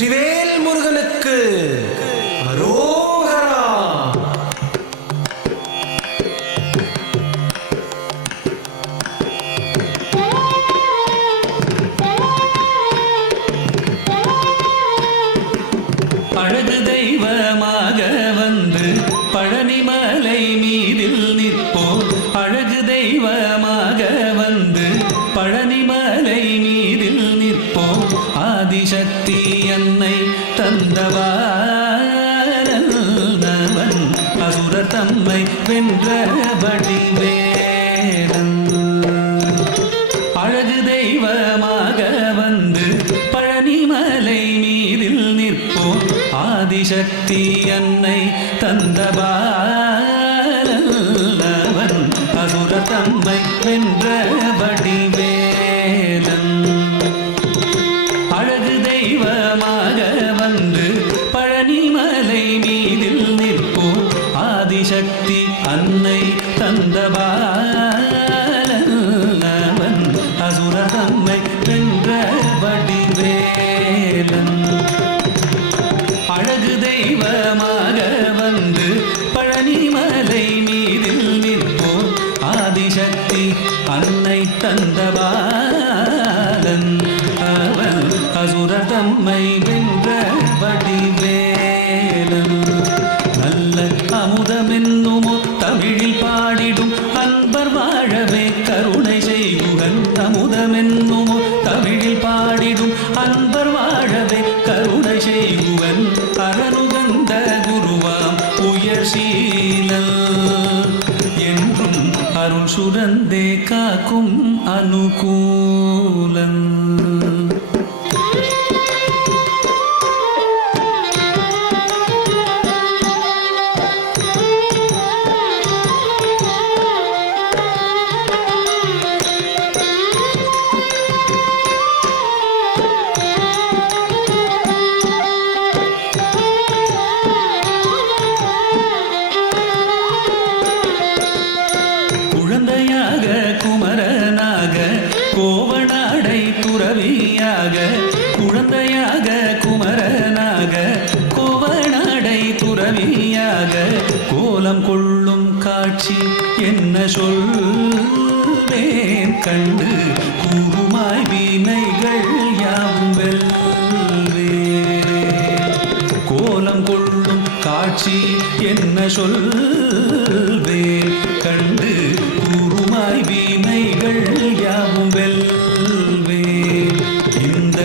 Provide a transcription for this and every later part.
வெற்றிவேல் முருகனுக்கு அரோகரா. அழகு தெய்வமாக வந்து பழனிமலை மீதில் நிற்போம். அழகு தெய்வமாக வந்து பழனிமலை மீதில் நிற்போம். ஆதிசக்தி என்னை தந்தவாரன் அசுரர் தம்மை வென்ற வடிவேலன். அழகு தெய்வமாக வந்து பழனிமலை மீதில் நிற்போம். ஆதிசக்தி என்னை தந்தவாரன் அசுரர் தம்மை வென்ற வடிவேலன். அழகு தெய்வமாக வந்து பழனிமலை மீதில் நிற்போம். ஆதிசக்தி அன்னை தந்தபாலன் அசுரர் தம்மை வென்ற வடிவேலன். அழகு தெய்வமாக வந்து பழனிமலை மீதில் நிற்போம். ஆதிசக்தி அன்னை தந்தபாலன் அவன் அசுரர் தம்மை வென்ற வடிவேலன். நல்ல அமுதமென்னுமோ தமிழில் பாடிடும் அன்பர் வாழவே கருணை செய்குகன். அமுதமென்னுமோ தமிழில் பாடிடும் அன்பர் வாழவே கருணை செய்குவன். அரணுகந்த குருவாம் உயர் சீலல் என்றும் அருள் சுரந்தே காக்கும் அனுகூலன். குழந்தையாக குமரனாக கோவனாடை துறவியாக. குழந்தையாக குமரனாக கோவனாடை துறவியாக. கோலம் கொள்ளும் காட்சி என்ன சொல்வேன் கண்டு கூறுமாய் வினைகள் யாவும் வெல்வேன். கோலம் கொள்ளும் காட்சி என்ன சொல்வேன் கண்டு கூறுமாய் வினைகள் யாவும் வெல்வேன். இந்த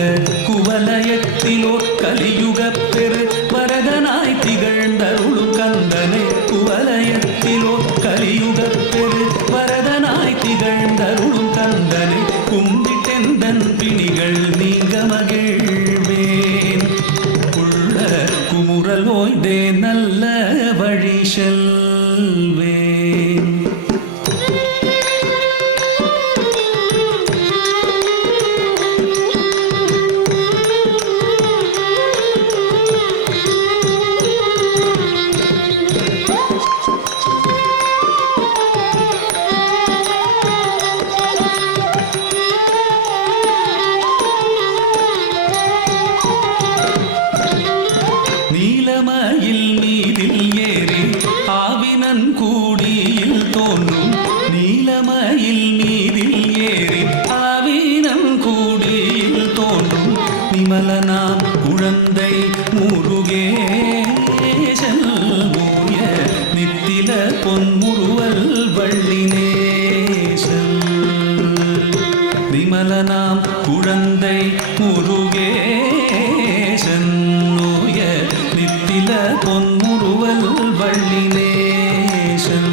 குவலயத்திலோ கலியுக பெரு வரதனாய் திகழ்ந்தருளும் கந்தனை. குவலயத்திலோ கலியுக பெரு வரதனாய் திகழ்ந்தருளும் கந்தனை. கும்பிட்டெந்தன் பிணிகள் நீங்க மகிழ்வேன். உள்ள குமுறல் ஓய்ந்தே நல்ல வழி செல்வேன். நீலமயில் மீதில் ஏறி ஆவினன் கூடியில் தோன்றும். நீலமயில் மீதில் ஏறி ஆவினன் கூடியில் தோன்றும். நிமலனாம் குழந்தை முருகேசன் மூய நித்தில பொன்முருவல் வள்ளினேசன். நிமலனாம் குழந்தை முருகேசன் நோய நித்தில பொன்முருவல் வள்ளினேசன்.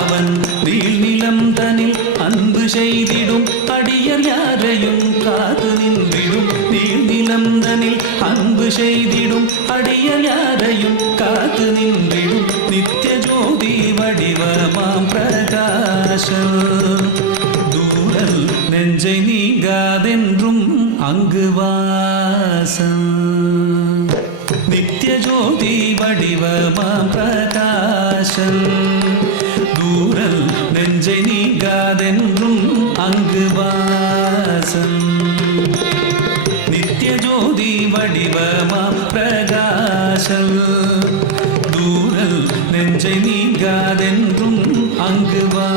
அவன் நீள்நிலம் தனில் அன்பு செய்திடும் அடியர் யாரையும் காத்து நின்றிடும். நீள்நிலம் தனில் அன்பு செய்திடும் அடியர் யாரையும் காத்து நின்றிடும். நித்திய ஜோதி வடிவமாம் பிரகாசம் தூரல் நெஞ்சை நீங்காதென்றும் அங்கு வாசம். நித்திய ஜோதி வடிவமாம் பிரகாசம் தூரல் நெஞ்சை நீங்காதென்றும் அங்கு வாசம். நித்திய ஜோதி வடிவமாம் பிரகாசல் தூரல் நெஞ்சை நீங்காதென்றும் அங்கு வா